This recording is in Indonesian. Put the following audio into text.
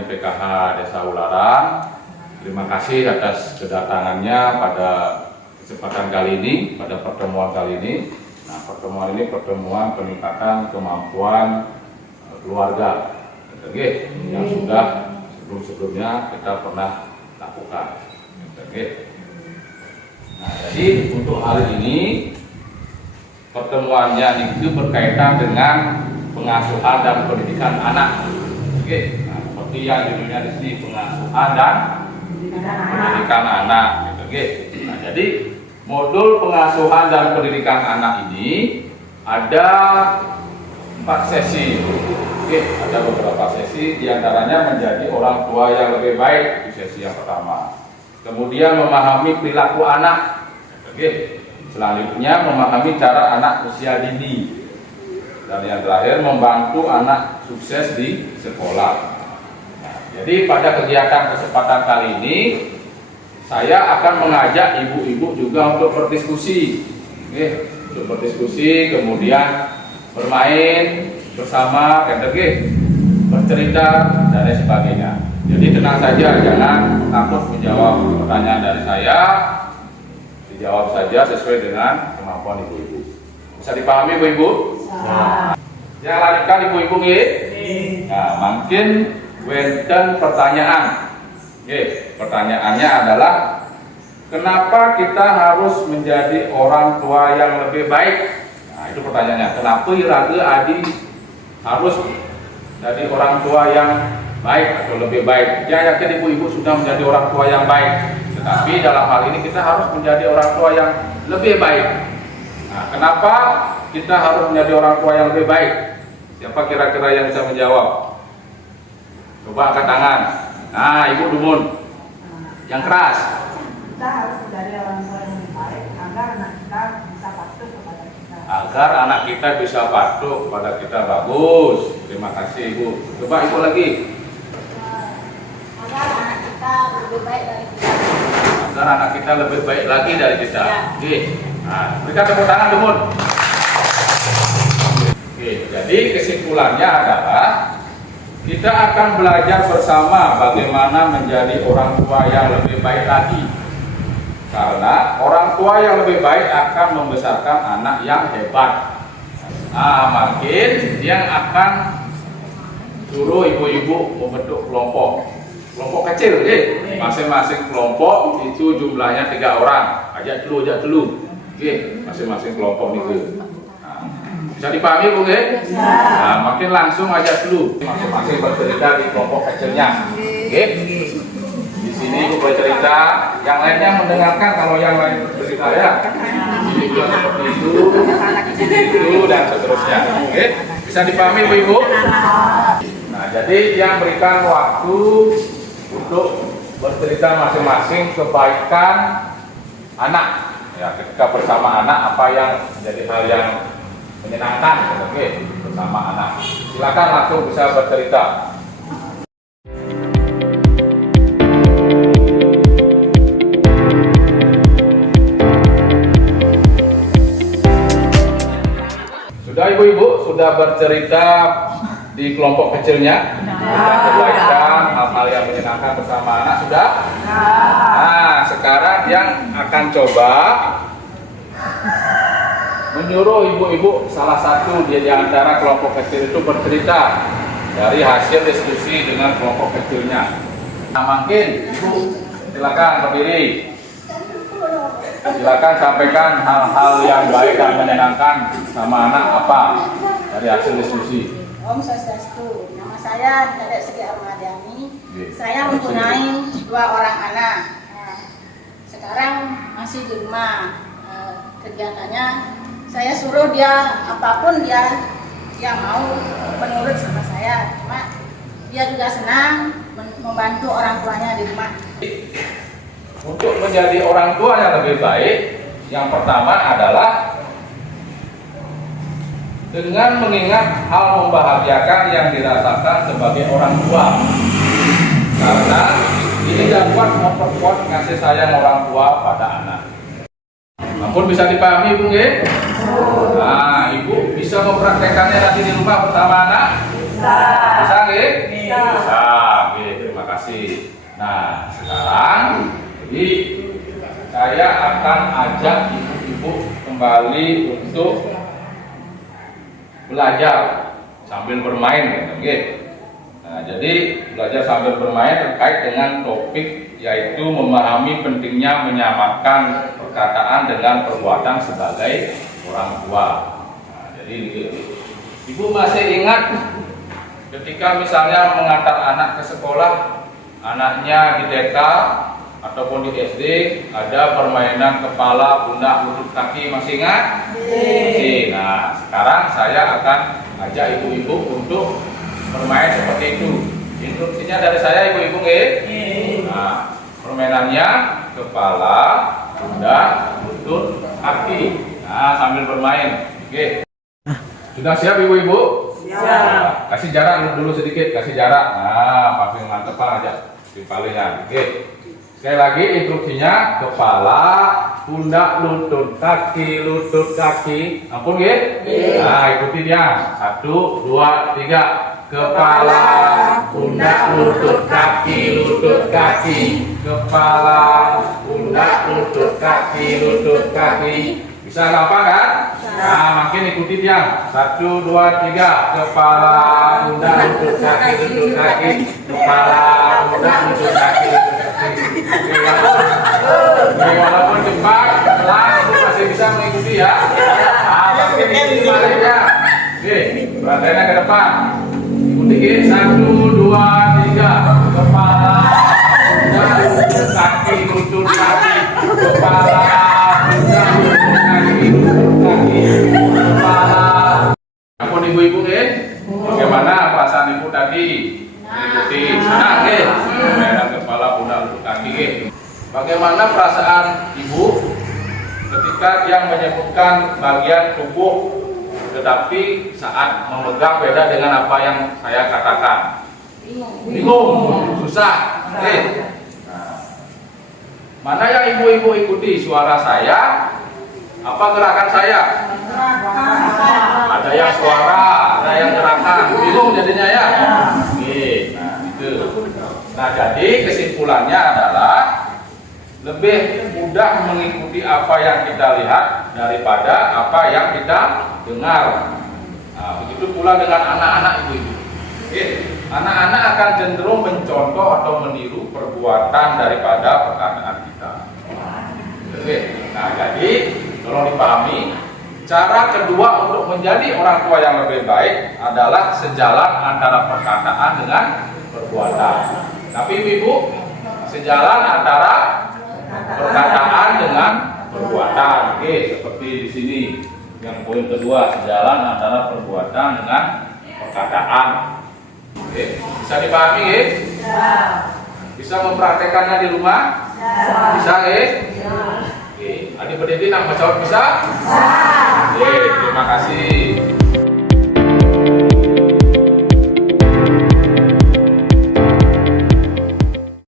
MPKH Desa Ularang. Terima kasih atas kedatangannya pada kesempatan kali ini, pada pertemuan kali ini. Nah, pertemuan ini pertemuan peningkatan kemampuan keluarga, yang sudah sebelum-sebelumnya kita pernah lakukan. Nah, jadi untuk hari ini pertemuannya itu berkaitan dengan pengasuhan dan pendidikan anak. Nah, seperti yang judulnya di sini, pengasuhan dan pendidikan anak. Nah, jadi modul pengasuhan dan pendidikan anak ini ada 4 sesi. Ada beberapa sesi, diantaranya menjadi orang tua yang lebih baik di sesi yang pertama. Kemudian memahami perilaku anak. Selanjutnya memahami cara anak usia dini. Dan yang terakhir membantu anak sukses di sekolah. Nah, jadi pada kegiatan kesempatan kali ini saya akan mengajak ibu-ibu juga untuk berdiskusi. Untuk berdiskusi, kemudian bermain bersama, bercerita dan lain sebagainya. Jadi tenang saja, jangan takut menjawab pertanyaan dari saya. Dijawab saja sesuai dengan kemampuan ibu-ibu. Bisa dipahami ibu-ibu? Nah, yang lanjutkan ibu-ibu Nah, mungkin wenten pertanyaan. Pertanyaannya adalah kenapa kita harus menjadi orang tua yang lebih baik? Nah, itu pertanyaannya. Kenapa Iraga Adi harus jadi orang tua yang baik atau lebih baik? Ya, yakin ibu-ibu sudah menjadi orang tua yang baik. Tetapi dalam hal ini kita harus menjadi orang tua yang lebih baik. Nah, kenapa kita harus menjadi orang tua yang lebih baik? Siapa kira-kira yang bisa menjawab? Coba angkat tangan. Nah, Ibu Dumun. Yang keras. Kita harus menjadi orang tua yang lebih baik agar anak kita bisa patuh kepada kita. Agar anak kita bisa patuh kepada kita. Bagus. Terima kasih Ibu. Coba Ibu lagi. Agar anak kita lebih baik dari kita. Agar anak kita lebih baik lagi dari kita. Ya. Oke. Nah, berikan tepuk tangan Dumun. Oke, jadi kesimpulannya adalah kita akan belajar bersama bagaimana menjadi orang tua yang lebih baik lagi. Karena orang tua yang lebih baik akan membesarkan anak yang hebat. Nah, makin yang akan suruh ibu-ibu membentuk kelompok kecil, masing-masing kelompok itu jumlahnya 3 orang. Ajak dulu, masing-masing kelompok itu. Nah, bisa dipahami Bu? Nah, makin langsung ajak dulu, masing-masing bercerita di kelompok kecilnya. Di sini Ibu bercerita, yang lainnya mendengarkan kalau yang lain bercerita ya. Ini juga seperti itu dan seterusnya. Bisa dipahami Bu Ibu? Nah, jadi yang berikan waktu untuk bercerita masing-masing kebaikan anak. Ya, ketika bersama anak apa yang menjadi hal yang menyenangkan, bersama anak. Silakan langsung bisa bercerita. Sudah ibu-ibu sudah bercerita di kelompok kecilnya, kebaikan hal-hal yang menyenangkan bersama anak sudah. Nah, sekarang yang akan coba menyuruh ibu-ibu salah satu di antara kelompok kecil itu bercerita dari hasil diskusi dengan kelompok kecilnya. Nah, mungkin ibu silakan berdiri. Silakan sampaikan hal-hal yang baik dan menyenangkan sama anak apa dari hasil diskusi. Om Swastiastu, nama saya Dedek Segi Ahmadiyani. Saya mempunyai 2 orang anak. Nah, sekarang masih di rumah. Kegiatannya saya suruh dia apapun dia mau menurut sama saya. Cuma dia juga senang membantu orang tuanya di rumah. Untuk menjadi orang tua yang lebih baik, yang pertama adalah dengan mengingat hal membahagiakan yang dirasakan sebagai orang tua. Karena ini dapat memperkuat kasih sayang orang tua pada anak. Ampun, bisa dipahami Ibu nggih? Nah, Ibu bisa mempraktekannya nanti di rumah bersama anak? Bisa nggih? Bisa nggih. kasih. Nah, sekarang jadi saya akan ajak ibu-ibu kembali untuk belajar sambil bermain, oke? Nah, jadi belajar sambil bermain terkait dengan topik yaitu memahami pentingnya menyamakan perkataan dengan perbuatan sebagai orang tua. Nah, jadi ibu masih ingat ketika misalnya mengantar anak ke sekolah, anaknya di TK ataupun di SD ada permainan kepala, pundak, lutut, kaki, masih ingat? Masih. Nah, sekarang saya akan ajak ibu-ibu untuk bermain seperti itu. Instruksinya dari saya ibu-ibu, Nah, permainannya kepala, pundak, lutut, kaki. Nah, sambil bermain. Oke. Sudah siap ibu-ibu? Nah, kasih jarak dulu sedikit, kasih jarak. Nah, pakai mantepan aja, timpalingan. Oke. Sekali lagi instruksinya kepala, pundak, lutut, kaki, lutut, kaki. Ampun, Nah, ikuti dia. 1, 2, 3. Kepala, pundak, lutut, kaki, lutut, kaki. Kepala, pundak, lutut, kaki, lutut, kaki. Bisa gampang kan? Nah, makin ikuti dia. 1, 2, 3. Kepala, pundak, lutut, kaki, lutut, kaki. Kepala, pundak, lutut, kaki, lutut, kaki. Walaupun cepat, pelan, masih bisa mengikuti ya. Nah, makin ikuti baliknya. Oke, perhatiannya ke depan. Ikuti 1, 2, 3. Kepala, pundak, lutut, kaki, lutut, kaki. Kepala, pundak, lutut, kaki, lutut, kaki. Kepala. Ampun ibu-ibu, bagaimana perasaan ibu tadi? Ikuti. Senang, permainan kepala, pundak, lutut, kaki. Bagaimana perasaan ibu ketika dia menyebutkan bagian tubuh tetapi saat memegang beda dengan apa yang saya katakan? Bingung, susah. Nah, mana yang ibu-ibu ikuti suara saya? Apa gerakan saya? Ada yang suara, ada yang gerakan. Bingung jadinya ya? Oke, nah itu. Nah, jadi kesimpulannya adalah lebih mudah mengikuti apa yang kita lihat daripada apa yang kita dengar. Nah, begitu pula dengan anak-anak ibu-ibu. Anak-anak akan cenderung mencontoh atau meniru perbuatan daripada perkataan kita. Nah, jadi tolong dipahami, cara kedua untuk menjadi orang tua yang lebih baik adalah sejalan antara perkataan dengan perbuatan. Tapi ibu, sejalan antara perkataan dengan perbuatan. Oke, seperti di sini yang poin kedua, sejalan antara perbuatan dengan perkataan. Oke, bisa dipahami, Bisa mempraktekannya di rumah? Bisa, Oke, adik-adik nak menjawab bisa? Oke, terima kasih.